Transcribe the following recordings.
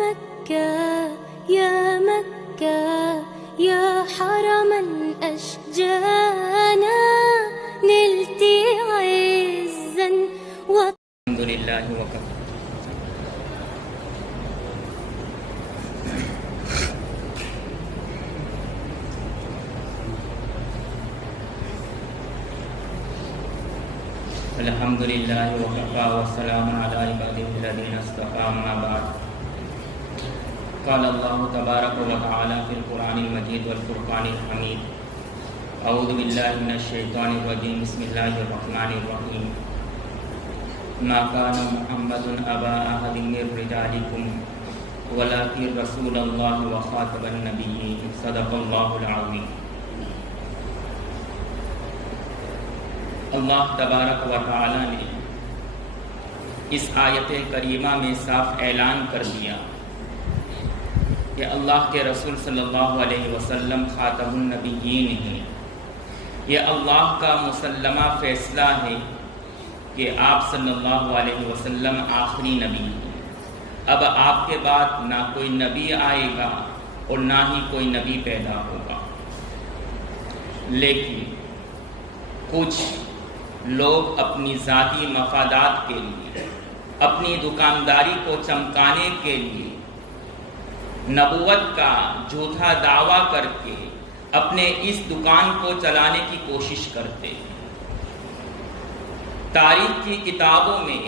مكة يا مكة يا حرما أشجانا نلت عزا الحمد لله وكفى الحمد لله وكفى والسلام على عباده الذين اصطفى أما بعد قال الله تبارك وتعالى في القرآن المجيد والفرقان الحميد أعوذ بالله من الشيطان الرجيم بسم الله الرحمن الرحيم ما كان محمد أبا أحد من رجالكم ولكن رسول الله وخاتم النبيين صدق الله العظيم. اللہ تبارک و تعالی نے اس آیت کریمہ میں صاف اعلان کر دیا کہ اللہ کے رسول صلی اللہ علیہ وسلم خاتم النبیین ہیں. یہ اللہ کا مسلمہ فیصلہ ہے کہ آپ صلی اللہ علیہ وسلم آخری نبی ہیں. اب آپ کے بعد نہ کوئی نبی آئے گا اور نہ ہی کوئی نبی پیدا ہوگا. لیکن کچھ لوگ اپنی ذاتی مفادات کے لیے، اپنی دکانداری کو چمکانے کے لیے نبوت کا جھوٹا دعویٰ کر کے اپنے اس دکان کو چلانے کی کوشش کرتے ہیں. تاریخ کی کتابوں میں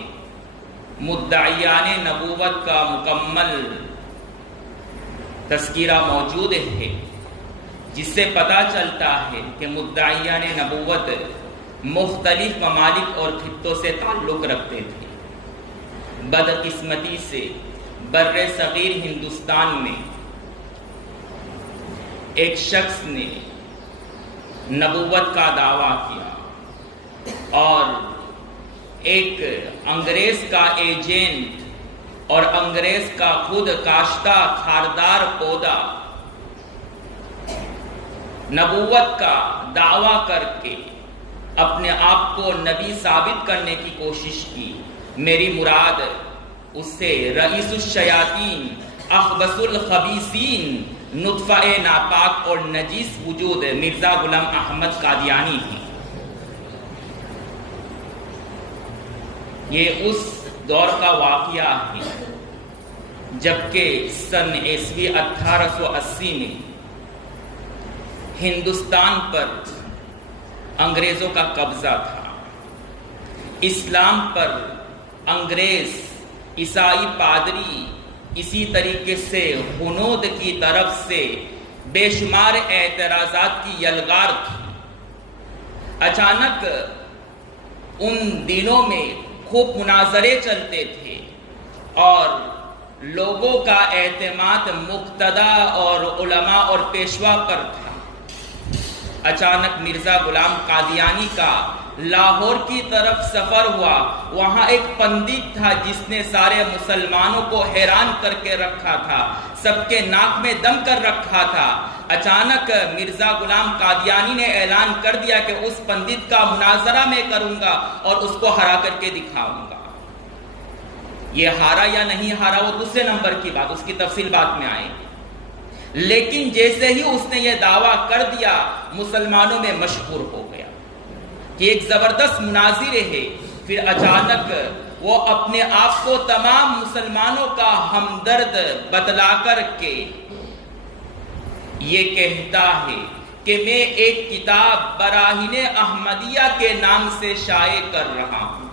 مدعیان نبوت کا مکمل تذکرہ موجود ہے، جس سے پتہ چلتا ہے کہ مدعیان نبوت مختلف ممالک اور خطوں سے تعلق رکھتے تھے. بدقسمتی سے بر صغیر ہندوستان میں ایک شخص نے نبوت کا دعویٰ کیا اور ایک انگریز کا ایجنٹ اور انگریز کا خود کاشتہ خاردار پودا نبوت کا دعویٰ کر کے اپنے آپ کو نبی ثابت کرنے کی کوشش کی. میری مراد اس سے رئیس الشیاطین، اخبث الخبیثین، نطفہ ناپاک اور نجیس وجود مرزا غلام احمد قادیانی ہیں. یہ اس دور کا واقعہ ہے جبکہ سن عیسوی 1880 میں ہندوستان پر انگریزوں کا قبضہ تھا. اسلام پر انگریز، عیسائی پادری اسی طریقے سے ہنود کی طرف سے بے شمار اعتراضات کی یلغار تھی. اچانک ان دنوں میں خوب مناظرے چلتے تھے اور لوگوں کا اعتماد مقتدی اور علماء اور پیشوا پر تھا. اچانک مرزا غلام قادیانی کا لاہور کی طرف سفر ہوا. وہاں ایک پنڈت تھا جس نے سارے مسلمانوں کو حیران کر کے رکھا تھا، سب کے ناک میں دم کر رکھا تھا. اچانک مرزا غلام قادیانی نے اعلان کر دیا کہ اس پنڈت کا مناظرہ میں کروں گا اور اس کو ہرا کر کے دکھاؤں گا. یہ ہارا یا نہیں ہارا وہ دوسرے نمبر کی بات، اس کی تفصیل بعد میں آئے گی. لیکن جیسے ہی اس نے یہ دعویٰ کر دیا مسلمانوں میں مشہور ہو گیا کہ ایک زبردست مناظر ہے. پھر اچانک وہ اپنے آپ کو تمام مسلمانوں کا ہمدرد بتلا کر کے یہ کہتا ہے کہ میں ایک کتاب براہین احمدیہ کے نام سے شائع کر رہا ہوں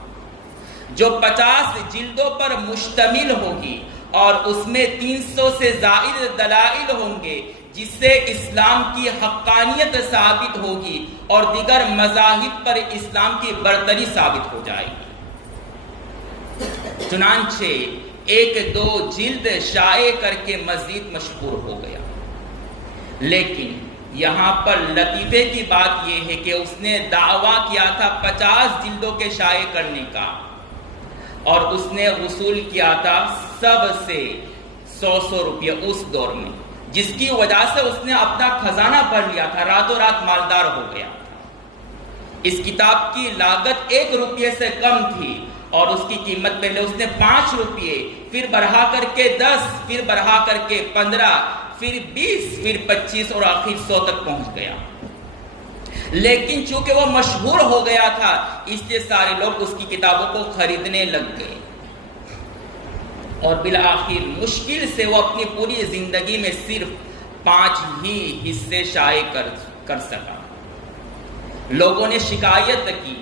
جو 50 جلدوں پر مشتمل ہوگی اور اس میں 300 سے زائد دلائل ہوں گے جس سے اسلام کی حقانیت ثابت ہوگی اور دیگر مذاہب پر اسلام کی برتری ثابت ہو جائے گی. چنانچہ 1-2 جلد شائع کر کے مزید مشہور ہو گیا. لیکن یہاں پر لطیفے کی بات یہ ہے کہ اس نے دعویٰ کیا تھا 50 جلدوں کے شائع کرنے کا اور اس نے وصول کیا تھا سب سے 100 روپیہ اس دور میں، جس کی وجہ سے اس نے اپنا خزانہ بھر لیا تھا، راتوں رات مالدار ہو گیا. اس کتاب کی لاگت 1 روپیے سے کم تھی اور اس کی قیمت پہلے اس نے 5 روپے، پھر بڑھا کر کے 10، پھر بڑھا کر کے 15، پھر 20، پھر 25 اور آخر 100 تک پہنچ گیا۔ لیکن چونکہ وہ مشہور ہو گیا تھا اس لیے سارے لوگ اس کی کتابوں کو خریدنے لگ گئے، اور بالآخر مشکل سے وہ اپنی پوری زندگی میں صرف 5 ہی حصے شائع کر سکا۔ لوگوں نے شکایت کی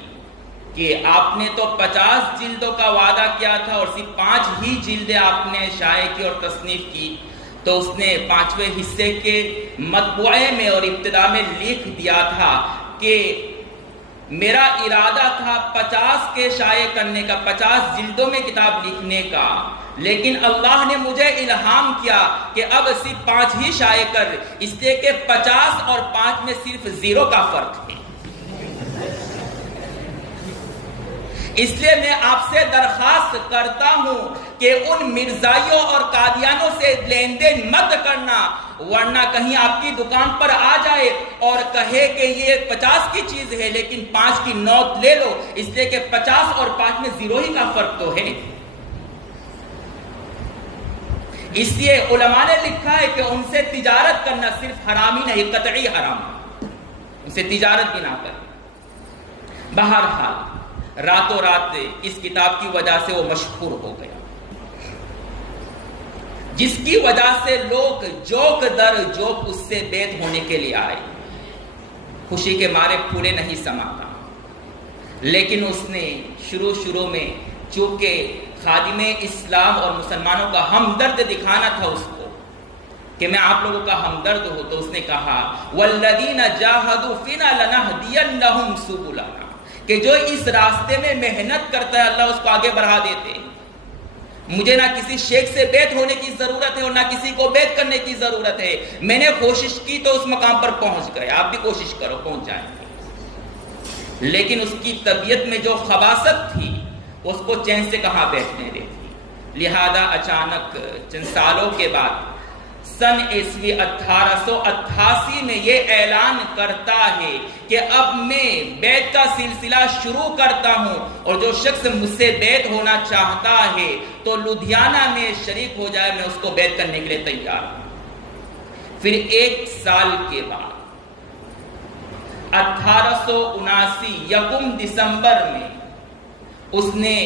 کہ آپ نے تو 50 جلدوں کا وعدہ کیا تھا اور صرف 5 ہی جلدیں آپ نے شائع کی اور تصنیف کی۔ تو اس نے 5ویں حصے کے مطبوعے میں اور ابتدا میں لکھ دیا تھا کہ میرا ارادہ تھا 50 کے شائع کرنے کا، 50 جلدوں میں کتاب لکھنے کا، لیکن اللہ نے مجھے الہام کیا کہ اب صرف 5 ہی شائع کر، اس لیے کہ 50 اور 5 میں صرف 0 کا فرق ہے۔ اس لیے میں آپ سے درخواست کرتا ہوں کہ ان مرزائیوں اور قادیانوں سے لین دین مت کرنا، ورنہ کہیں آپ کی دکان پر آ جائے اور کہے کہ یہ 50 کی چیز ہے لیکن 5 کی نوٹ لے لو، اس لیے کہ 50 اور 5 میں 0 ہی کا فرق تو ہے۔ اس لیے علماء نے لکھا ہے کہ ان سے تجارت کرنا صرف حرام ہی نہیں، قطعی حرام، ان سے تجارت بھی نہ کریں۔ بہرحال راتوں رات اس کتاب کی وجہ سے وہ مشہور ہو گیا، جس کی وجہ سے لوگ جوک در جوک اس سے بیعت ہونے کے لیے آئے، خوشی کے مارے پھولے نہیں سماتا۔ لیکن اس نے شروع میں چونکہ خادم اسلام اور مسلمانوں کا ہمدرد دکھانا تھا اس کو کہ میں آپ لوگوں کا ہمدرد ہوں، تو اس نے کہا والذین جاہدوا فینا لنہدینہم سبلنا، کہ جو اس راستے میں محنت کرتا ہے اللہ اس کو آگے بڑھا دیتے ہیں۔ مجھے نہ کسی شیخ سے بیعت ہونے کی ضرورت ہے اور نہ کسی کو بیعت کرنے کی ضرورت ہے، میں نے کوشش کی تو اس مقام پر پہنچ گئے، آپ بھی کوشش کرو پہنچ جائیں گے۔ لیکن اس کی طبیعت میں جو خباثت تھی اس کو چین سے کہاں بیٹھنے دیتی، لہذا اچانک چند سالوں کے بعد سن عیسوی 1888 میں یہ اعلان کرتا ہے کہ اب میں بیعت کا سلسلہ شروع کرتا ہوں، اور جو شخص مجھ سے بیعت ہونا چاہتا ہے تو لدھیانہ میں شریک ہو جائے، میں اس کو بیعت کرنے کے لیے تیار ہوں۔ پھر 1 سال کے بعد 1879 یکم دسمبر میں اس نے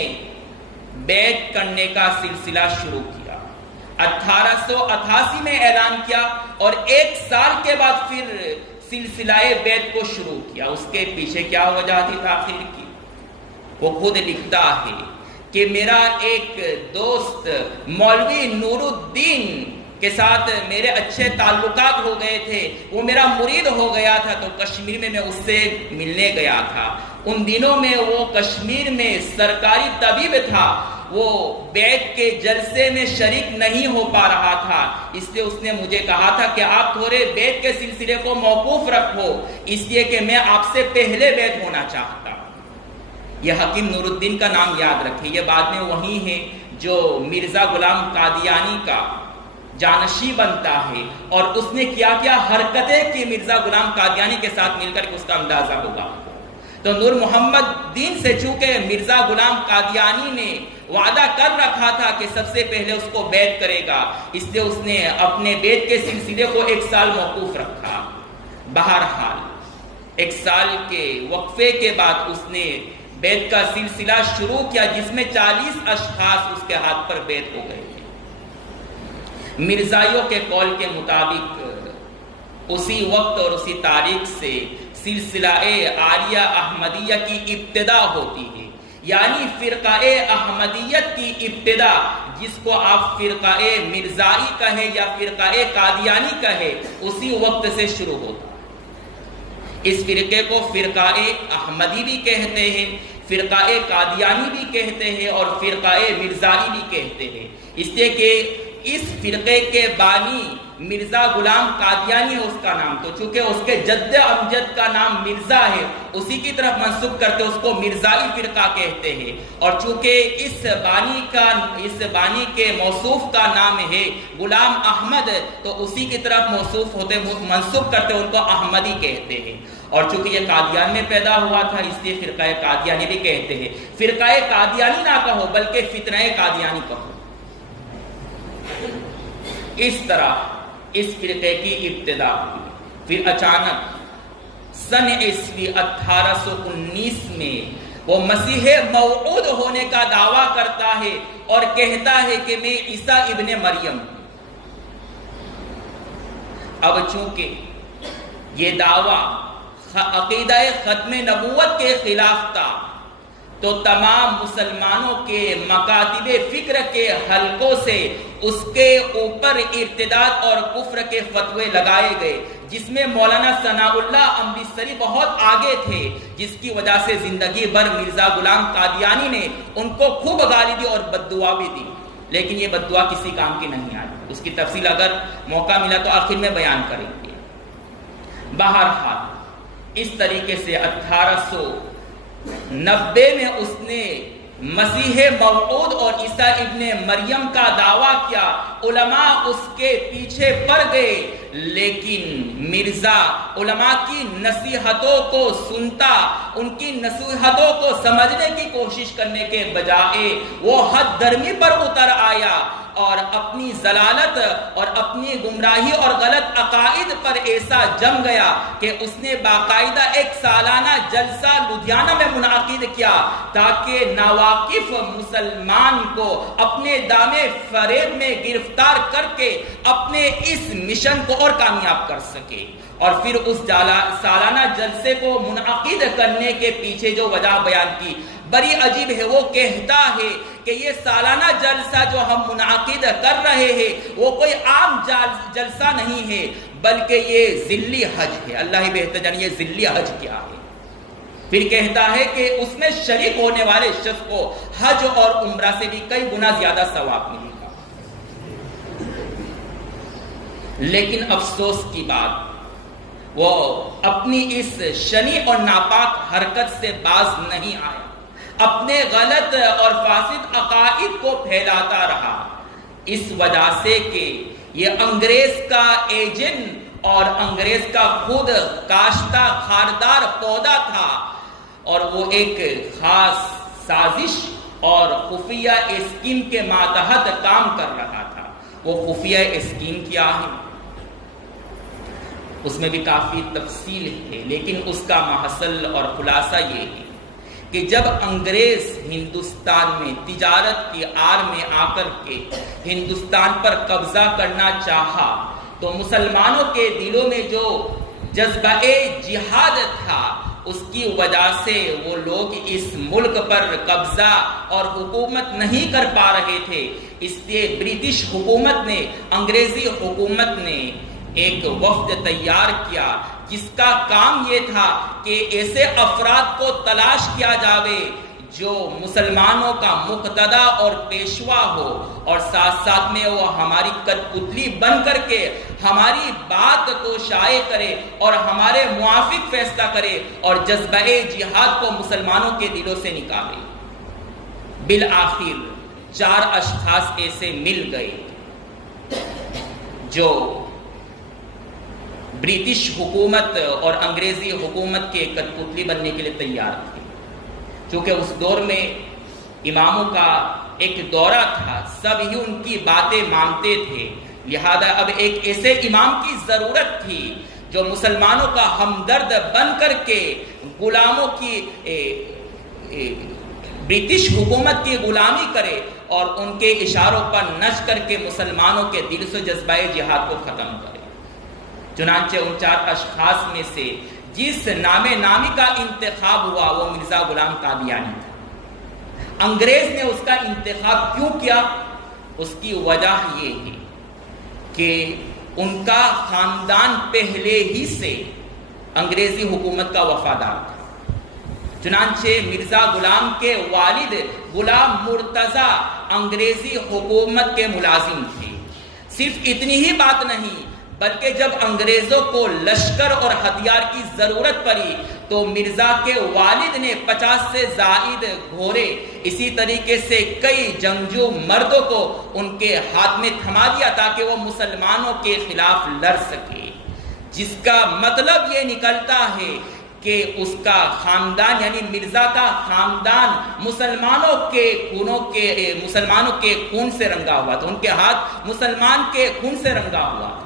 بیعت کرنے کا سلسلہ شروع کیا۔ 1888 میں اعلان کیا اور 1 سال کے بعد پھر سلسلہ بیعت کو شروع کیا۔ اس کے پیچھے کیا وجہ تھی تاخیر کی؟ وہ خود لکھتا ہے کہ میرا ایک دوست مولوی نور الدین کے ساتھ میرے اچھے تعلقات ہو گئے تھے، وہ میرا مرید ہو گیا تھا، تو کشمیر میں اس سے ملنے گیا تھا۔ ان دنوں میں وہ کشمیر میں سرکاری طبیب تھا، وہ بیعت کے جلسے میں شریک نہیں ہو پا رہا تھا، اس لیے اس نے مجھے کہا تھا کہ آپ تھوڑے بیعت کے سلسلے کو موقوف رکھو، اس لیے کہ میں آپ سے پہلے بیعت ہونا چاہتا ہوں۔ یہ حکیم نور الدین کا نام یاد رکھیں، یہ بعد میں وہی ہے جو مرزا غلام قادیانی کا جانشی بنتا ہے، اور اس نے کیا کیا حرکتیں کی مرزا غلام قادیانی کے ساتھ مل کر کے اس کا اندازہ ہوگا۔ تو نور محمد دین سے چونکہ مرزا غلام قادیانی نے وعدہ کر رکھا تھا کہ سب سے پہلے اس کو بیعت کرے گا، اس لیے اس نے اپنے بیعت کے سلسلے کو 1 سال موقوف رکھا۔ بہرحال 1 سال کے وقفے کے بعد اس نے بیعت کا سلسلہ شروع کیا، جس میں 40 اشخاص اس کے ہاتھ پر بیعت ہو گئے تھے۔ مرزائیوں کے قول کے مطابق اسی وقت اور اسی تاریخ سے سلسلہ عالیہ احمدیہ کی ابتدا ہوتی ہے، یعنی فرقہ احمدیت کی ابتدا، جس کو آپ فرقہ مرزائی کہیں یا فرقہ قادیانی کہیں، اسی وقت سے شروع ہوتا ہے۔ اس فرقے کو فرقہ احمدی بھی کہتے ہیں، فرقہ قادیانی بھی کہتے ہیں اور فرقہ مرزائی بھی کہتے ہیں، اس لیے کہ اس فرقے کے بانی مرزا غلام قادیانی ہے اس کا نام، تو چونکہ اس کے جد امجد کا نام مرزا ہے، اسی کی طرف منسوب کرتے اس کو مرزائی فرقہ کہتے ہیں، اور چونکہ اس بانی کے موصوف کا نام ہے غلام احمد، تو اسی کی طرف منسوب کرتے ان کو احمدی کہتے ہیں۔ اور چونکہ یہ قادیان میں پیدا ہوا تھا اس لیے فرقہ قادیانی بھی کہتے ہیں. فرقہ قادیانی نہ کہو بلکہ فتنہ قادیانی کہو. اس طرح اس فرقے کی ابتدا ہوئی. پھر اچانک سن عیسوی 1819 میں وہ مسیح موعود ہونے کا دعویٰ کرتا ہے اور کہتا ہے کہ میں عیسیٰ ابن مریم ہوں. اب چونکہ یہ دعویٰ عقیدہ ختم نبوت کے خلاف تھا تو تمام مسلمانوں کے مکاتب فکر کے حلقوں سے اس کے اوپر ارتداد اور کفر کے فتوے لگائے گئے، جس میں مولانا ثناء اللہ امرتسری بہت آگے تھے، جس کی وجہ سے زندگی بھر مرزا غلام قادیانی نے ان کو خوب گالی دی اور بددعا بھی دی، لیکن یہ بددعا کسی کام کی نہیں آئی. اس کی تفصیل اگر موقع ملا تو آخر میں بیان کریں گے. بہرحال اس طریقے سے 1890 میں اس نے مسیح موعود اور عیسیٰ ابن مریم کا دعویٰ کیا. علماء اس کے پیچھے پڑ گئے، لیکن مرزا علماء کی نصیحتوں کو سنتا، ان کی نصیحتوں کو سمجھنے کی کوشش کرنے کے بجائے وہ حد درمی پر اتر آیا اور اپنی ضلالت اور اپنی گمراہی اور غلط عقائد پر ایسا جم گیا کہ اس نے باقاعدہ ایک سالانہ جلسہ لدھیانہ میں منعقد کیا تاکہ ناواقف مسلمان کو اپنے دام فریب میں گرفتار کر کے اپنے اس مشن کو اور کامیاب کر سکے. اور پھر اس سالانہ جلسے کو منعقد کرنے کے پیچھے جو وجہ بیان کی بڑی عجیب ہے. وہ کہتا ہے کہ یہ سالانہ جلسہ جو ہم منعقد کر رہے ہیں وہ کوئی عام جلسہ نہیں ہے بلکہ یہ ذلی حج ہے. اللہ ہی بہتر جانے یہ ذلی حج کیا ہے. پھر کہتا ہے کہ اس میں شریک ہونے والے شخص کو حج اور عمرہ سے بھی کئی گنا زیادہ ثواب ملے گا. لیکن افسوس کی بات وہ اپنی اس شنی اور ناپاک حرکت سے باز نہیں آیا، اپنے غلط اور فاسد عقائد کو پھیلاتا رہا، اس وجہ سے کہ یہ انگریز کا ایجنٹ اور انگریز کا خود کاشتہ خاردار پودا تھا، اور وہ ایک خاص سازش اور خفیہ اسکیم کے ماتحت کام کر رہا تھا. وہ خفیہ اسکیم کیا ہے اس میں بھی کافی تفصیل ہے، لیکن اس کا محصل اور خلاصہ یہ ہے کہ جب انگریز ہندوستان میں تجارت کی آڑ میں آ کر کے ہندوستان پر قبضہ کرنا چاہا تو مسلمانوں کے دلوں میں جو جذبہ جہاد تھا اس کی وجہ سے وہ لوگ اس ملک پر قبضہ اور حکومت نہیں کر پا رہے تھے. اس لیے برٹش حکومت نے، انگریزی حکومت نے ایک وفد تیار کیا جس کا کام یہ تھا کہ ایسے افراد کو تلاش کیا جاوے جو مسلمانوں کا مقتدا اور پیشوا ہو، اور ساتھ ساتھ میں وہ ہماری کٹپتلی بن کر کے ہماری بات کو شائع کرے اور ہمارے موافق فیصلہ کرے اور جذبہ جہاد کو مسلمانوں کے دلوں سے نکالے. بالآخر 4 اشخاص ایسے مل گئے جو برٹش حکومت اور انگریزی حکومت کے کٹپتلی بننے کے لیے تیار تھے. چونکہ اس دور میں اماموں کا ایک دورہ تھا، سب ہی ان کی باتیں مانتے تھے، لہذا اب ایک ایسے امام کی ضرورت تھی جو مسلمانوں کا ہمدرد بن کر کے غلاموں کی برٹش حکومت کی غلامی کرے اور ان کے اشاروں پر نچ کر کے مسلمانوں کے دل سے جذبہ جہاد کو ختم کرے. چنانچہ ان 4 اشخاص میں سے جس نامی کا انتخاب ہوا وہ مرزا غلام قادیانی تھا. انگریز نے اس کا انتخاب کیوں کیا؟ اس کی وجہ یہ ہے کہ ان کا خاندان پہلے ہی سے انگریزی حکومت کا وفادار تھا. چنانچہ مرزا غلام کے والد غلام مرتضیٰ انگریزی حکومت کے ملازم تھے. صرف اتنی ہی بات نہیں بلکہ جب انگریزوں کو لشکر اور ہتھیار کی ضرورت پڑی تو مرزا کے والد نے 50 سے زائد گھوڑے، اسی طریقے سے کئی جنگجو مردوں کو ان کے ہاتھ میں تھما دیا تاکہ وہ مسلمانوں کے خلاف لڑ سکے. جس کا مطلب یہ نکلتا ہے کہ اس کا خاندان یعنی مرزا کا خاندان مسلمانوں کے خون سے رنگا ہوا تھا، ان کے ہاتھ مسلمان کے خون سے رنگا ہوا تھا،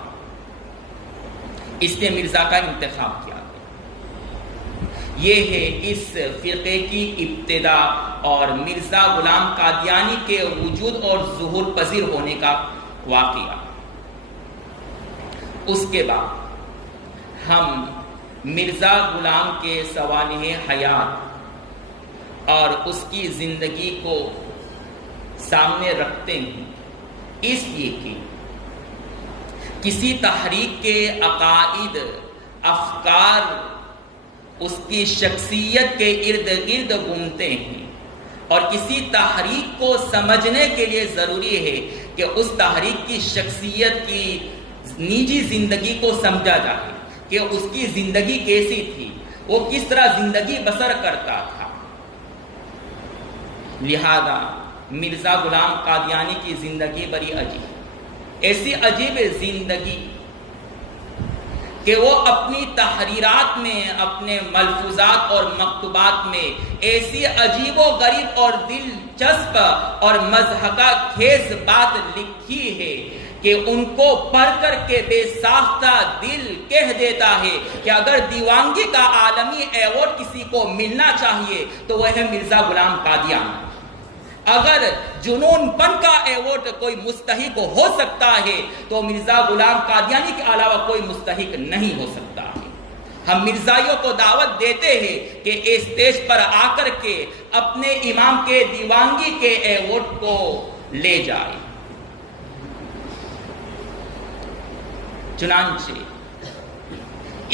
اس نے مرزا کا انتخاب کیا۔ یہ ہے اس فرقے کی ابتدا اور مرزا غلام قادیانی کے وجود اور ظہور پذیر ہونے کا واقعہ۔ اس کے بعد ہم مرزا غلام کے سوانح حیات اور اس کی زندگی کو سامنے رکھتے ہیں، اس لیے کہ کسی تحریک کے عقائد، افکار اس کی شخصیت کے ارد گرد گھومتے ہیں، اور کسی تحریک کو سمجھنے کے لیے ضروری ہے کہ اس تحریک کی شخصیت کی نجی زندگی کو سمجھا جائے کہ اس کی زندگی کیسی تھی، وہ کس طرح زندگی بسر کرتا تھا۔ لہذا مرزا غلام قادیانی کی زندگی بڑی عجیب، ایسی عجیب زندگی کہ وہ اپنی تحریرات میں، اپنے ملفوظات اور مکتوبات میں ایسی عجیب و غریب اور دلچسپ اور مضحکہ خیز بات لکھی ہے کہ ان کو پڑھ کر کے بے ساختہ دل کہہ دیتا ہے کہ اگر دیوانگی کا عالمی ایوارڈ کسی کو ملنا چاہیے تو وہ ہے مرزا غلام قادیانی۔ اگر جنون پن کا ایوارڈ کوئی مستحق ہو سکتا ہے تو مرزا غلام قادیانی کے علاوہ کوئی مستحق نہیں ہو سکتا ہے۔ ہم مرزائیوں کو دعوت دیتے ہیں کہ اس اسٹیج پر آ کر کے اپنے امام کے دیوانگی کے ایوارڈ کو لے جائے۔ چنانچہ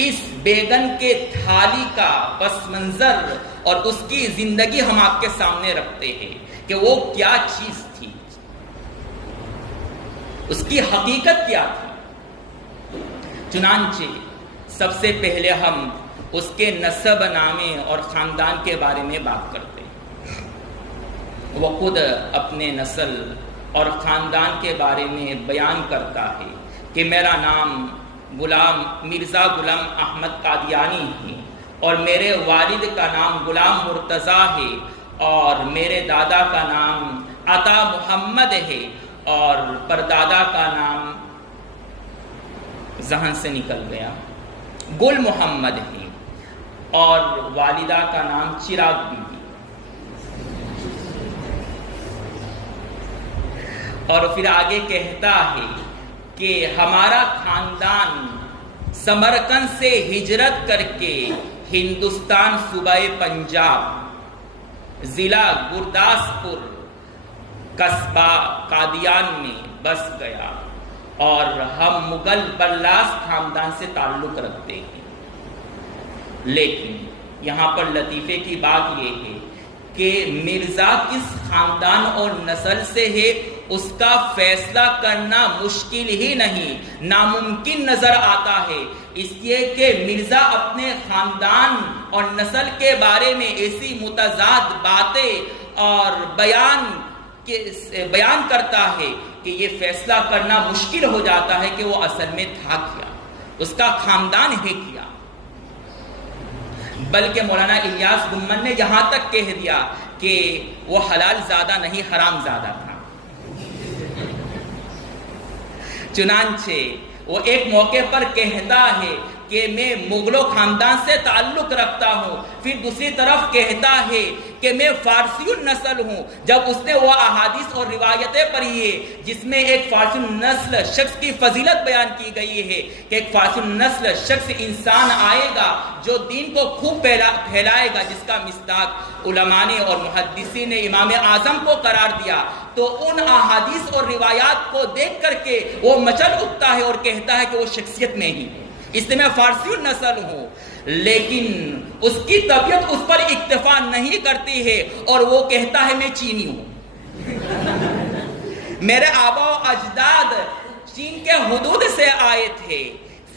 اس بیگن کے تھالی کا پس منظر اور اس کی زندگی ہم آپ کے سامنے رکھتے ہیں کہ وہ کیا چیز تھی، اس کی حقیقت کیا تھی۔ چنانچہ سب سے پہلے ہم اس کے نسب نامے اور خاندان کے بارے میں بات کرتے ہیں۔ وہ خود اپنے نسل اور خاندان کے بارے میں بیان کرتا ہے کہ میرا نام مرزا غلام احمد قادیانی ہے، اور میرے والد کا نام غلام مرتضیٰ ہے، اور میرے دادا کا نام عطا محمد ہے، اور پردادا کا نام ذہن سے نکل گیا گل محمد ہے، اور والدہ کا نام چراغ بی۔ اور پھر آگے کہتا ہے کہ ہمارا خاندان سمرقند سے ہجرت کر کے ہندوستان صوبہ پنجاب ضلع گرداسپور قصبہ قادیان میں بس گیا، اور ہم مغل برلاس خاندان سے تعلق رکھتے ہیں۔ لیکن یہاں پر لطیفے کی بات یہ ہے کہ مرزا کس خاندان اور نسل سے ہے اس کا فیصلہ کرنا مشکل ہی نہیں، ناممکن نظر آتا ہے، اس لیے کہ مرزا اپنے خاندان اور نسل کے بارے میں ایسی متضاد باتیں اور بیان کرتا ہے کہ یہ فیصلہ کرنا مشکل ہو جاتا ہے کہ وہ اصل میں تھا کیا، اس کا خاندان ہے کیا۔ بلکہ مولانا الیاس گمن نے یہاں تک کہہ دیا کہ وہ حلال زادہ نہیں حرام زادہ تھا۔ چنانچہ وہ ایک موقع پر کہتا ہے کہ میں مغلوں خاندان سے تعلق رکھتا ہوں، پھر دوسری طرف کہتا ہے کہ میں فارسی النسل ہوں۔ جب اس نے وہ احادیث اور روایتیں پڑھی ہے جس میں ایک فارسی النسل شخص کی فضیلت بیان کی گئی ہے کہ ایک فارسی النسل شخص انسان آئے گا جو دین کو خوب پھیلائے گا، جس کا مصداق علماء نے اور محدثین نے امام اعظم کو قرار دیا، تو ان احادیث اور روایات کو دیکھ کر کے وہ مچل اٹھتا ہے اور کہتا ہے کہ وہ شخصیت میں ہی، اس لیے میں فارسی النسل ہوں۔ لیکن اس کی طبیعت اس پر اکتفا نہیں کرتی ہے اور وہ کہتا ہے میں چینی ہوں، میرے آبا و اجداد چین کے حدود سے آئے تھے،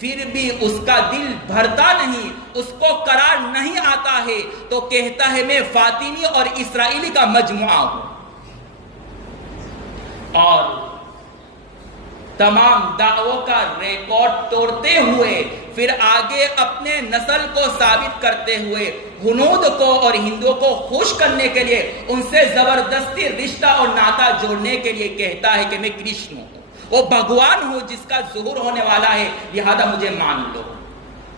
پھر بھی اس کا دل بھرتا نہیں، اس کو قرار نہیں آتا ہے، تو کہتا ہے میں فاطمی اور اسرائیلی کا مجموعہ ہوں۔ اور تمام دعووں کا ریکارڈ توڑتے ہوئے پھر آگے اپنے نسل کو ثابت کرتے ہوئے ہنود کو اور ہندوؤں کو خوش کرنے کے لیے ان سے زبردستی رشتہ اور ناطہ جوڑنے کے لیے کہتا ہے کہ میں کرشن ہوں، وہ بھگوان ہوں جس کا ظہور ہونے والا ہے، لہذا مجھے مان لو۔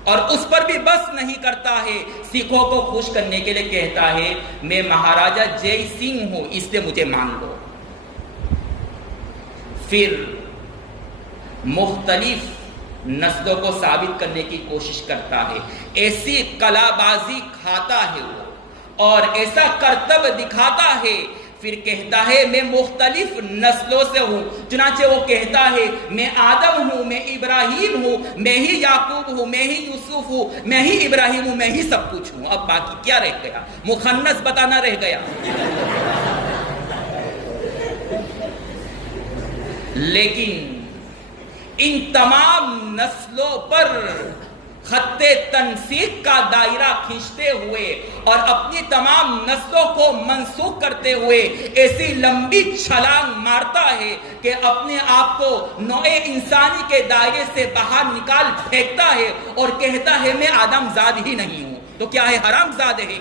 اور اس پر بھی بس نہیں کرتا ہے، سکھوں کو خوش کرنے کے لیے کہتا ہے میں مہاراجا جے سنگھ ہوں، اس لیے مجھے مان لو۔ پھر مختلف نسلوں کو ثابت کرنے کی کوشش کرتا ہے، ایسی کلا بازی کھاتا ہے وہ اور ایسا کرتب دکھاتا ہے، پھر کہتا ہے میں مختلف نسلوں سے ہوں۔ چنانچہ وہ کہتا ہے میں آدم ہوں، میں ابراہیم ہوں، میں ہی یعقوب ہوں، میں ہی یوسف ہوں، میں ہی ابراہیم ہوں، میں ہی سب کچھ ہوں۔ اب باقی کیا رہ گیا؟ مخنث بتانا رہ گیا۔ لیکن ان تمام نسلوں پر خط تنسیق کا دائرہ کھینچتے ہوئے اور اپنی تمام نسلوں کو منسوخ کرتے ہوئے ایسی لمبی چھلانگ مارتا ہے کہ اپنے آپ کو نوع انسانی کے دائرے سے باہر نکال پھینکتا ہے اور کہتا ہے میں آدم زاد ہی نہیں ہوں، تو کیا ہے؟ حرام زاد ہے۔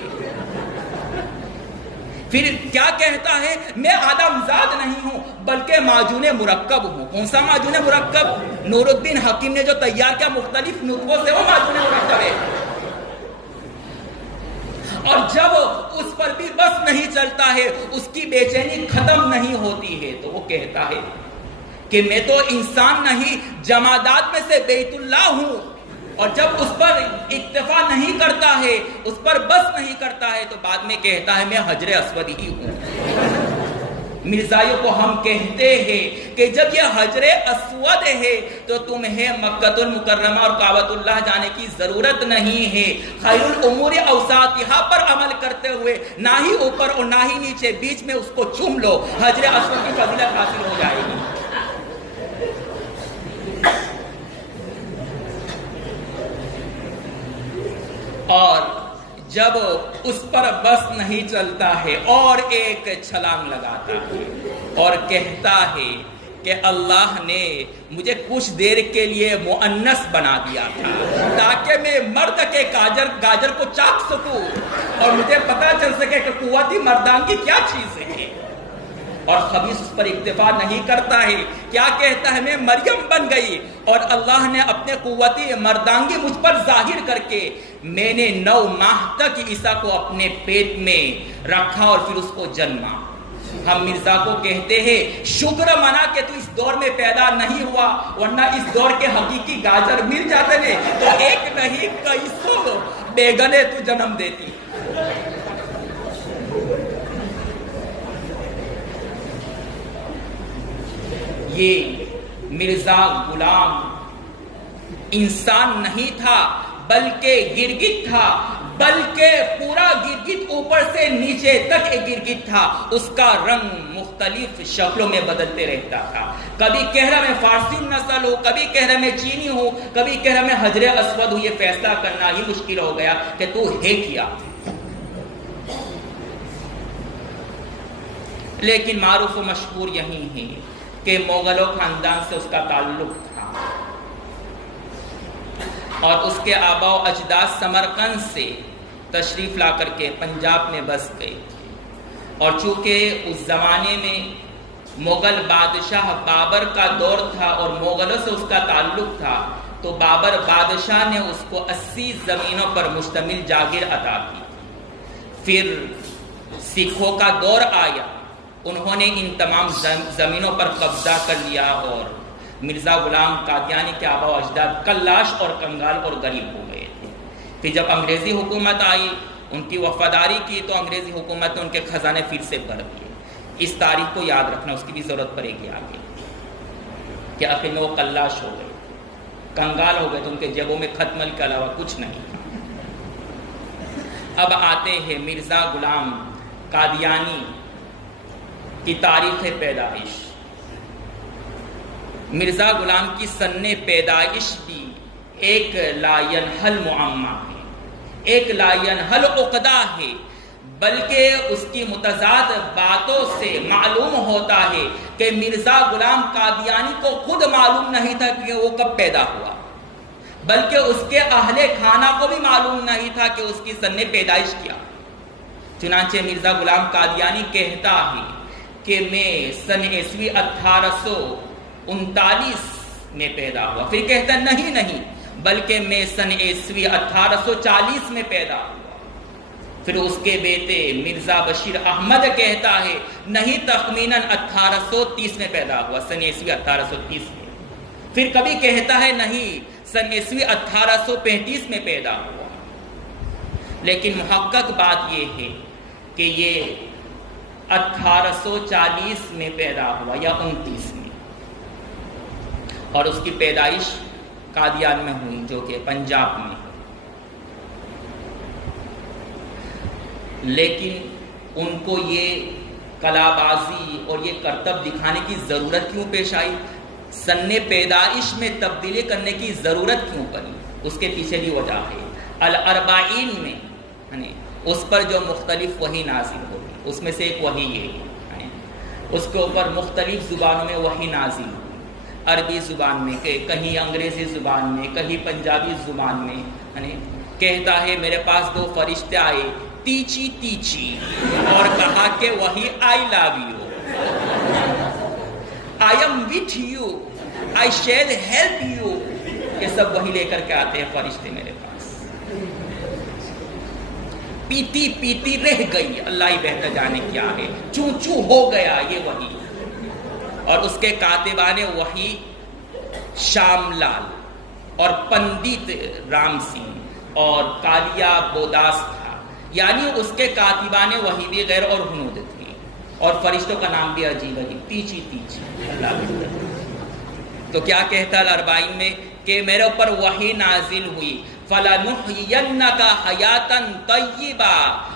پھر کیا کہتا ہے؟ میں آدم زاد نہیں ہوں بلکہ معجون مرکب ہوں۔ کون سا معجون مرکب؟ نور الدین حکیم نے جو تیار کیا مختلف نطفوں سے، وہ معجون مرکب ہے۔ اور جب اس پر بھی بس نہیں چلتا ہے، اس کی بے چینی ختم نہیں ہوتی ہے، تو وہ کہتا ہے کہ میں تو انسان نہیں جمادات میں سے بیت اللہ ہوں۔ اور جب اس پر اکتفا نہیں کرتا ہے، اس پر بس نہیں کرتا ہے، تو بعد میں کہتا ہے میں حجر اسود ہی ہوں۔ مرزائیوں کو ہم کہتے ہیں کہ جب یہ حجر اسود ہے تو تمہیں مکہ المکرمہ اور کعبۃ اللہ جانے کی ضرورت نہیں ہے۔ خیر الامور اوساطھا پر عمل کرتے ہوئے نہ ہی اوپر اور نہ ہی نیچے، بیچ میں اس کو چوم لو، حجر اسود کی فضیلت حاصل ہو جائے گی۔ اور جب اس پر بس نہیں چلتا ہے اور ایک چھلانگ لگاتا ہے اور کہتا ہے کہ اللہ نے مجھے کچھ دیر کے لیے مؤنث بنا دیا تھا تاکہ میں مرد کے گاجر کو چاک سکوں اور مجھے پتہ چل سکے کہ قوت مردانگی کیا چیز ہے۔ اور خبیث اس پر اکتفا نہیں کرتا ہے، کیا کہتا ہے میں مریم بن گئی اور اللہ نے اپنے قوتی مردانگی مجھ پر ظاہر کر کے میں نے 9 ماہ تک عیسیٰ کو اپنے پیٹ میں رکھا اور پھر اس کو جنما۔ ہم مرزا کو کہتے ہیں شکر منا کہ تو اس دور میں پیدا نہیں ہوا، ورنہ اس دور کے حقیقی گاجر مل جاتے نے تو ایک نہیں کئی سو بیگنے تو جنم دیتی۔ یہ مرزا غلام انسان نہیں تھا بلکہ گرگٹ تھا، بلکہ پورا گرگٹ اوپر سے نیچے تک ایک گرگٹ تھا۔ اس کا رنگ مختلف شکلوں میں بدلتے رہتا تھا، کبھی کہہ رہا میں فارسی نسل ہوں، کبھی کہہ رہا میں چینی ہوں، کبھی کہہ رہا میں حجر اسود ہوں۔ یہ فیصلہ کرنا ہی مشکل ہو گیا کہ تو ہے کیا۔ لیکن معروف و مشہور یہی ہے کہ مغلوں خاندان سے اس کا تعلق تھا اور اس کے آباء و اجداد سمرقند سے تشریف لا کر کے پنجاب میں بس گئے تھے۔ اور چونکہ اس زمانے میں مغل بادشاہ بابر کا دور تھا اور مغلوں سے اس کا تعلق تھا، تو بابر بادشاہ نے اس کو 80 زمینوں پر مشتمل جاگیر عطا کی۔ پھر سکھوں کا دور آیا، انہوں نے ان تمام زمینوں پر قبضہ کر لیا اور مرزا غلام قادیانی کے آباء و اجداد کلاش اور کنگال اور غریب ہو گئے تھے۔ پھر جب انگریزی حکومت آئی، ان کی وفاداری کی، تو انگریزی حکومت نے ان کے خزانے پھر سے بھر دیے۔ اس تاریخ کو یاد رکھنا، اس کی بھی ضرورت پڑے گی آگے، کہ آخر میں وہ کلاش ہو گئے، کنگال ہو گئے، تو ان کے جیبوں میں خط مل کے علاوہ کچھ نہیں۔ اب آتے ہیں مرزا غلام قادیانی کی تاریخ پیدائش۔ مرزا غلام کی سن پیدائش بھی ایک لا ینحل معمہ ہے، ایک لا ینحل عقدہ ہے۔ بلکہ اس کی متضاد باتوں سے معلوم ہوتا ہے کہ مرزا غلام قادیانی کو خود معلوم نہیں تھا کہ وہ کب پیدا ہوا، بلکہ اس کے اہل خانہ کو بھی معلوم نہیں تھا کہ اس کی سن پیدائش کیا۔ چنانچہ مرزا غلام قادیانی کہتا ہے کہ میں سن عیسوی 1839 میں پیدا ہوا، پھر کہتا نہیں بلکہ میں سن عیسوی 1840 میں پیدا ہوا۔ پھر اس کے بیٹے مرزا بشیر احمد کہتا ہے نہیں، تخمیناً 1830 میں پیدا ہوا، سن عیسوی 1830 میں۔ پھر کبھی کہتا ہے نہیں، سن عیسوی 1835 میں پیدا ہوا۔ لیکن محقق بات یہ ہے کہ یہ 1840 میں پیدا ہوا یا 29 میں، اور اس کی پیدائش قادیان میں ہوئی جو کہ پنجاب میں۔ لیکن ان کو یہ کلا بازی اور یہ کرتب دکھانے کی ضرورت کیوں پیش آئی؟ سن پیدائش میں تبدیلی کرنے کی ضرورت کیوں پڑی؟ اس کے پیچھے بھی وجہ ہے۔ الاربعین میں اس پر جو مختلف وحی نازل ہوئی، اس میں سے ایک وحی یہ ہے، اس کے اوپر مختلف زبانوں میں وحی نازل ہوئی، عربی زبان میں، کہیں انگریزی زبان میں، کہیں پنجابی زبان میں۔ کہتا ہے میرے پاس 2 فرشتے آئے تیچی اور کہا کہ وہی I love you, I am with you, I shall help you, یہ سب وہی لے کر کے آتے ہیں فرشتے میرے پاس۔ پیتی رہ گئی، اللہ ہی بہتر جانے کیا ہے، چوں ہو گیا یہ وحی۔ اور اس کے کاتبان وحی شام لال اور پنڈت رام سنگھ اور کالیا بوداس تھا، یعنی اس کے کاتبان وحی بھی غیر اور ہنود تھے، اور فرشتوں کا نام بھی عجیب تیچی اللہ بہتر۔ تو کیا کہتا ہے الاربعین میں کہ میرے اوپر وحی نازل ہوئی، فَلَنُحْيِيَنَّكَ حَيَاةً طَيِّبَةً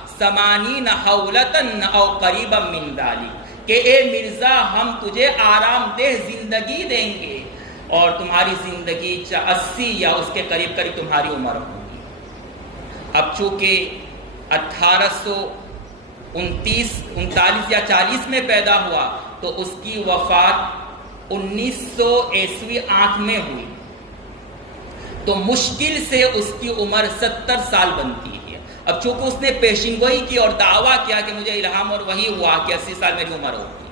80 حَوْلَةً أَوْ قَرِيبًا مِّن ذَلِكَ، کہ اے مرزا ہم تجھے آرام دہ زندگی دیں گے، اور تمہاری زندگی 80 یا اس کے قریب تمہاری عمر ہوگی۔ اب چونکہ 1839 یا 40 میں پیدا ہوا، تو اس کی وفات 1900 عیسوی 8 میں ہوئی، تو مشکل سے اس کی عمر 70 سال بنتی ہے۔ اب چونکہ اس نے پیشین گوئی کی اور دعویٰ کیا کہ مجھے الہام اور وحی ہوا کہ 80 سال میری عمر ہوگی،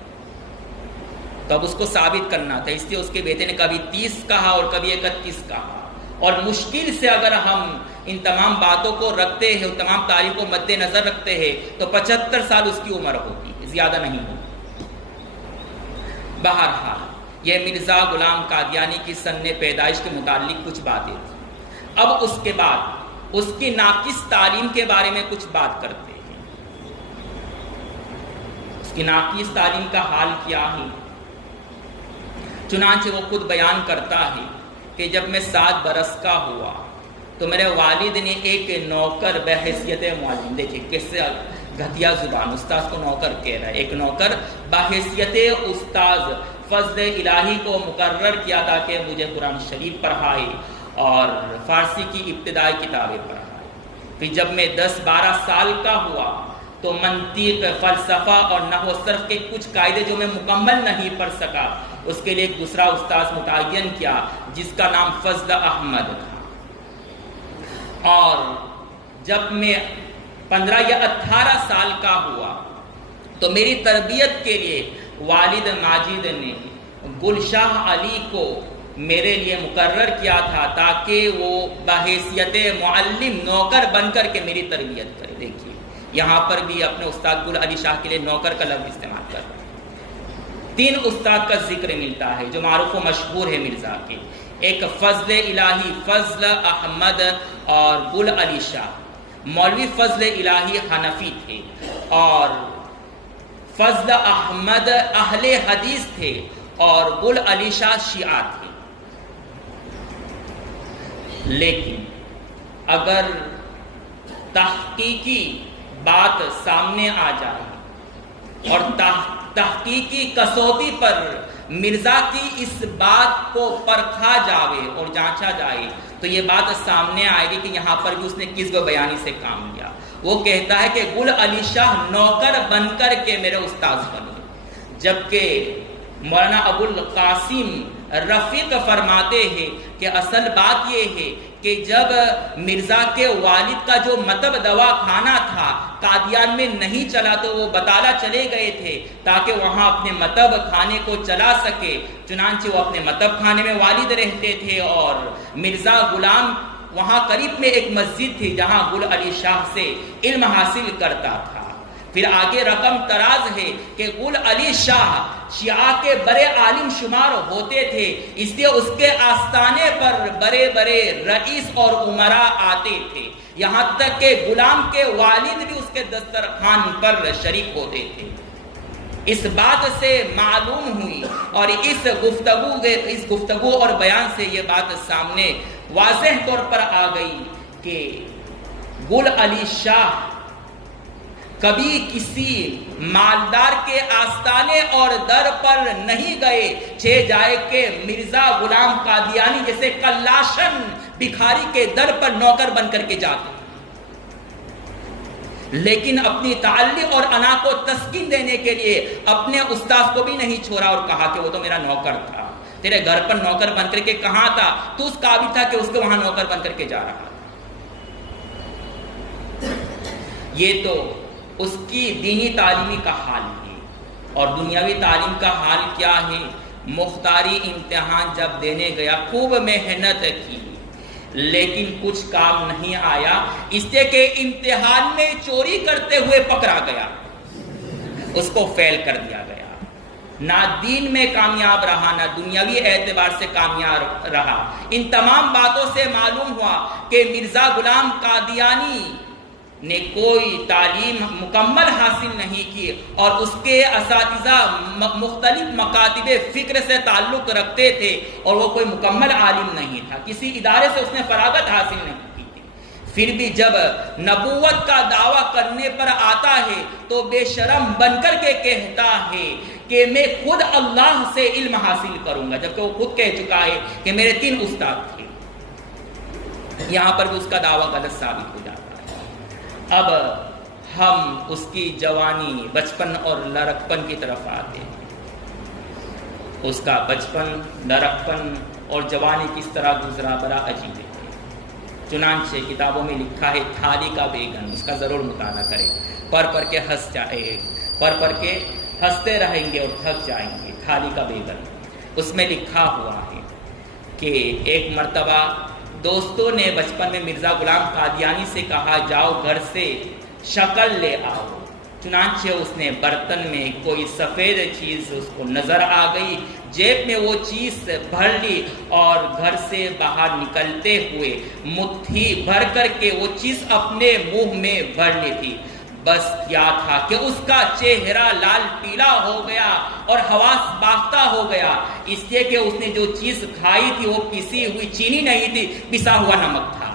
تو اب اس کو ثابت کرنا تھا، اس لیے اس کے بیٹے نے کبھی 30 کہا اور کبھی 31 کہا، اور مشکل سے اگر ہم ان تمام باتوں کو رکھتے ہیں، تمام تاریخ کو مد نظر رکھتے ہیں، تو 75 سال اس کی عمر ہوگی، زیادہ نہیں ہوگی۔ بہرحال یہ مرزا غلام قادیانی کی سن پیدائش کے متعلق کچھ باتیں تھیں۔ اب اس کے بعد اس کی ناقص تعلیم کے بارے میں کچھ بات کرتے ہیں۔ اس کی ناقص تعلیم کا حال کیا ہے؟ چنانچہ وہ خود بیان کرتا ہے کہ جب میں 7 برس کا ہوا تو میرے والد نے ایک نوکر بحیثیت معلم، دیکھیں کس سے گھٹیا زبان، استاذ کو نوکر کہہ رہا ہے، ایک نوکر بحیثیت استاذ فضل الہی کو مقرر کیا تھا کہ مجھے قرآن شریف پڑھائے اور فارسی کی ابتدائی کتابیں پڑھائے۔ پھر جب میں 10-12 سال کا ہوا تو منطق، فلسفہ اور نحو و صرف کے کچھ قاعدے جو میں مکمل نہیں پڑھ سکا، اس کے لیے ایک دوسرا استاذ متعین کیا جس کا نام فضل احمد تھا۔ اور جب میں 15 یا 18 سال کا ہوا تو میری تربیت کے لیے والد ماجد نے گلشاہ علی کو میرے لیے مقرر کیا تھا تاکہ وہ بحیثیت معلم نوکر بن کر کے میری تربیت کرے۔ دیکھیے یہاں پر بھی اپنے استاد گل علی شاہ کے لیے نوکر کا لفظ استعمال کرتے ہیں۔ 3 استاد کا ذکر ملتا ہے جو معروف و مشہور ہے مرزا کے، ایک فضل الہی فضل احمد اور گل علی شاہ۔ مولوی فضل الہی حنفی تھے اور فضل احمد اہل حدیث تھے اور گل علی شاہ شیعہ تھے۔ لیکن اگر تحقیقی بات سامنے آ جائے اور تحقیقی کسوٹی پر مرزا کی اس بات کو پرکھا جاوے اور جانچا جائے تو یہ بات سامنے آئے گی کہ یہاں پر بھی اس نے کذب بیانی سے کام لیا، وہ کہتا ہے کہ گل علی شاہ نوکر بن کر کے میرے استاذ بنے، جبکہ مولانا ابو القاسم رفیق فرماتے ہیں کہ اصل بات یہ ہے کہ جب مرزا کے والد کا جو مطب دوا کھانا تھا قادیان میں نہیں چلا تو وہ بطالہ چلے گئے تھے تاکہ وہاں اپنے مطب کھانے کو چلا سکے، چنانچہ وہ اپنے مطب کھانے میں والد رہتے تھے، اور مرزا غلام وہاں قریب میں ایک مسجد تھی جہاں گل علی شاہ سے علم حاصل کرتا تھا۔ پھر آگے رقم تراز ہے کہ گل علی شاہ شیعہ کے بڑے عالم شمار ہوتے تھے، اس لیے اس کے آستانے پر بڑے بڑے رئیس اور امراء آتے تھے، یہاں تک کہ غلام کے والد بھی اس کے دسترخوان پر شریک ہوتے تھے۔ اس بات سے معلوم ہوئی اور اس گفتگو اور بیان سے یہ بات سامنے واضح طور پر آ گئی کہ گل علی شاہ کبھی کسی مالدار کے آستانے اور در پر نہیں گئے، چھ جائے کہ مرزا غلام قادیانی جیسے کلاشن بھکاری کے در پر نوکر بن کر کے جاتے، لیکن اپنی تعلق اور انا کو تسکین دینے کے لیے اپنے استاذ کو بھی نہیں چھوڑا اور کہا کہ وہ تو میرا نوکر تھا، تیرے گھر پر نوکر بن کر کے کہاں تھا، تو اس قابل تھا کہ اس کے وہاں نوکر بن کر کے جا رہا۔ یہ تو اس کی دینی تعلیمی کا حال ہے، اور دنیاوی تعلیم کا حال کیا ہے؟ مختاری امتحان جب دینے گیا خوب محنت کی لیکن کچھ کام نہیں آیا، اس لیے کہ امتحان میں چوری کرتے ہوئے پکڑا گیا، اس کو فیل کر دیا گیا، نہ دین میں کامیاب رہا نہ دنیاوی اعتبار سے کامیاب رہا۔ ان تمام باتوں سے معلوم ہوا کہ مرزا غلام قادیانی نے کوئی تعلیم مکمل حاصل نہیں کی، اور اس کے اساتذہ مختلف مکاتب فکر سے تعلق رکھتے تھے، اور وہ کوئی مکمل عالم نہیں تھا، کسی ادارے سے اس نے فراغت حاصل نہیں کی تھی۔ پھر بھی جب نبوت کا دعویٰ کرنے پر آتا ہے تو بے شرم بن کر کے کہتا ہے کہ میں خود اللہ سے علم حاصل کروں گا، جبکہ وہ خود کہہ چکا ہے کہ میرے 3 استاد تھے۔ یہاں پر بھی اس کا دعویٰ غلط ثابت ہو جاتا ہے۔ اب ہم اس کی جوانی، بچپن اور لڑکپن کی طرف آتے ہیں۔ اس کا بچپن، لڑکپن اور جوانی کس طرح گزرا بڑا عجیب ہے۔ چنانچہ کتابوں میں لکھا ہے تھالی کا بیگن، اس کا ضرور مطالعہ کریں، پڑھ کے ہنستے رہیں گے اور تھک جائیں گے۔ تھالی کا بیگن، اس میں لکھا ہوا ہے کہ ایک مرتبہ دوستوں نے بچپن میں مرزا غلام قادیانی سے کہا جاؤ گھر سے شکل لے آؤ، چنانچہ اس نے برتن میں کوئی سفید چیز اس کو نظر آ گئی، جیب میں وہ چیز بھر لی اور گھر سے باہر نکلتے ہوئے مٹھی بھر کر کے وہ چیز اپنے منہ میں بھر لی تھی۔ بس کیا تھا کہ اس کا چہرہ لال پیلا ہو گیا اور حواس باختہ ہو گیا، اس لیے کہ اس نے جو چیز کھائی تھی وہ پسی ہوئی چینی نہیں تھی، پسا ہوا نمک تھا۔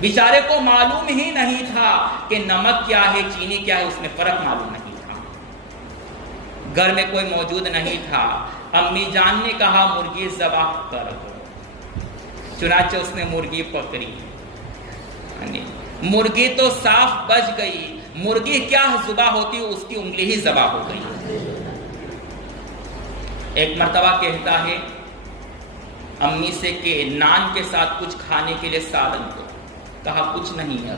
بیچارے کو معلوم ہی نہیں تھا کہ نمک کیا ہے چینی کیا ہے، اس میں فرق معلوم نہیں تھا۔ گھر میں کوئی موجود نہیں تھا، امی جان نے کہا مرغی ذبح کر دو، چنانچہ اس نے مرغی پکڑی، مرغی تو صاف بچ گئی، مرغی کیا ذبح ہوتی اس کی انگلی ہی ذبح ہو گئی۔ ایک مرتبہ کہتا ہے امی سے کہ نان کے ساتھ کچھ کھانے کے لیے سالن دو، کہا کچھ نہیں ہے،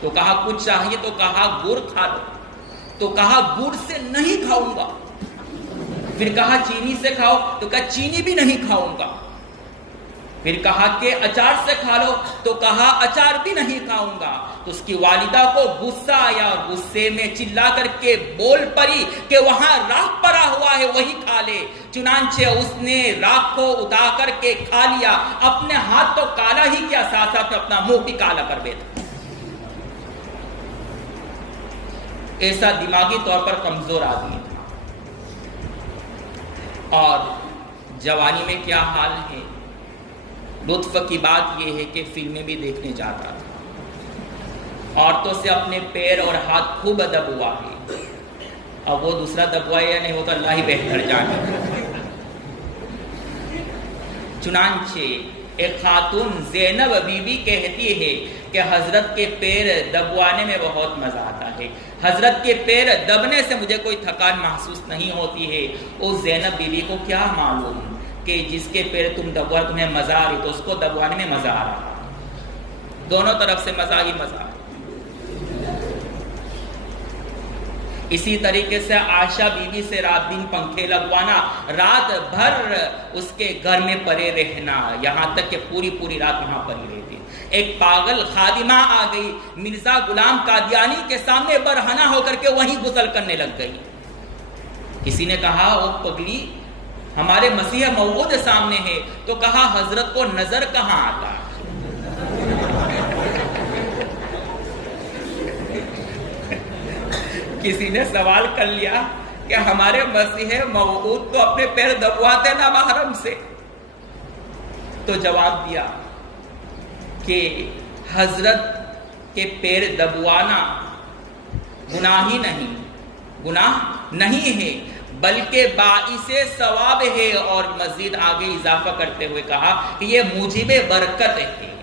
تو کہا کچھ چاہیے، تو کہا گڑ کھا لو، تو کہا گڑ سے نہیں کھاؤں گا، پھر کہا چینی سے کھاؤ، تو کہا چینی بھی نہیں کھاؤں گا، پھر کہا کہ اچار سے کھا لو، تو کہا اچار بھی نہیں کھاؤں گا۔ تو اس کی والدہ کو غصہ آیا اور غصے میں چلا کر کے بول پڑی کہ وہاں راکھ پڑا ہوا ہے وہی کھا لے، چنانچہ اس نے راکھ کو اٹھا کر کے کھا لیا، اپنے ہاتھ تو کالا ہی کیا ساتھ ساتھ اپنا منہ بھی کالا کر بیٹھا۔ ایسا دماغی طور پر کمزور آدمی تھا۔ اور جوانی میں کیا حال ہے؟ لطف کی بات یہ ہے کہ فلمیں بھی دیکھنے جاتا تھا، عورتوں سے اپنے پیر اور ہاتھ خوب دبوا ہے، اب وہ دوسرا دبوائے یا نہیں وہ تو اللہ ہی بہتر جانے۔ چنانچہ ایک خاتون زینب بی بی کہتی ہے کہ حضرت کے پیر دبوانے میں بہت مزہ آتا ہے، حضرت کے پیر دبنے سے مجھے کوئی تھکان محسوس نہیں ہوتی ہے۔ اس زینب بیوی کو کیا معلوم کہ جس کے پیر تم دبوا تمہیں مزہ آ رہی تو اس کو دبوانے میں مزہ آ رہا، دونوں طرف سے مزہ ہی مزہ۔ اسی طریقے سے عائشہ بیوی سے رات دن پنکھے لگوانا، رات بھر اس کے گھر میں پڑے رہنا، یہاں تک کہ پوری پوری رات وہاں پڑی رہتی۔ ایک پاگل خادمہ آ گئی مرزا غلام قادیانی کے سامنے برہنہ ہو کر کے وہیں غسل کرنے لگ گئی۔ کسی نے کہا او پگلی ہمارے مسیح موعود سامنے ہے، تو کہا حضرت کو نظر کہاں آتا؟ کسی نے سوال کر لیا کہ ہمارے مسیح موعود تو اپنے پیر دبواتے نا محرم سے، تو جواب دیا کہ حضرت کے پیر دبوانا گناہ ہی نہیں، گناہ نہیں ہے بلکہ باعث ثواب ہے، اور مزید آگے اضافہ کرتے ہوئے کہا کہ یہ موجب برکت ہے۔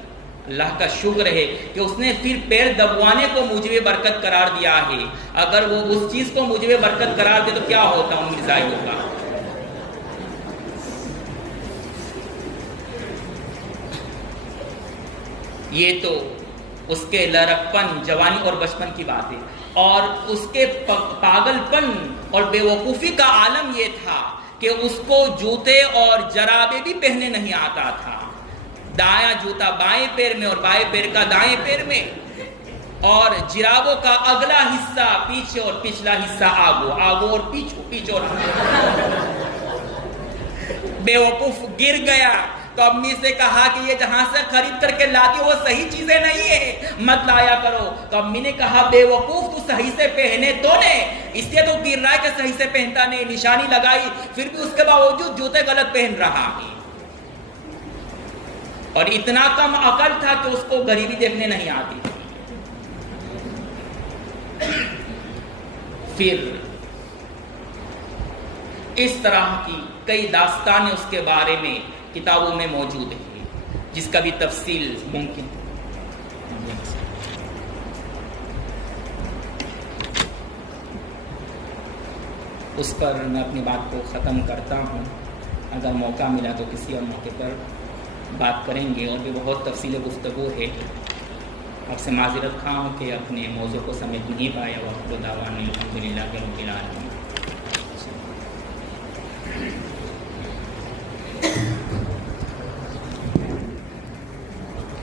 اللہ کا شکر ہے کہ اس نے پھر پیر دبوانے کو موجب برکت قرار دیا ہے، اگر وہ اس چیز کو موجب برکت قرار دے تو کیا ہوتا ان مرزائیوں کا۔ یہ تو اس کے لڑکپن، جوانی اور بچپن کی بات ہے، اور اس کے پاگل پن اور بے وقوفی کا عالم یہ تھا کہ اس کو جوتے اور جرابے بھی پہننے نہیں آتا تھا، دایاں جوتا بائیں پیر میں اور بائیں پیر کا دائیں پیر میں، اور جرابوں کا اگلا حصہ پیچھے اور پچھلا حصہ آگو اور پیچھے اور بے وقوف گر گیا تو امی سے کہا کہ یہ جہاں سے خرید کر کے لاتی وہ صحیح چیزیں نہیں ہیں، مت لایا کرو۔ تو امی نے کہا بے وقوف تو صحیح سے پہنے تو نے، اس لیے تو گر رہا ہے کہ صحیح سے پہنتا نہیں، نشانی لگائی پھر بھی اس کے باوجود جوتے غلط پہن رہا ہے، اور اتنا کم عقل تھا کہ اس کو غریبی دیکھنے نہیں آتی۔ پھر اس طرح کی کئی داستانیں اس کے بارے میں کتابوں میں موجود ہیں، جس کا بھی تفصیل ممکن ہے۔ اس پر میں اپنی بات کو ختم کرتا ہوں، اگر موقع ملا تو کسی اور موقع پر بات کریں گے، اور بھی بہت تفصیل گفتگو ہے۔ آپ سے معذرت خواہ ہوں کہ اپنے موضوع کو سمجھ نہیں پایا، وآخر دعوانا الحمدللہ رب العالمین۔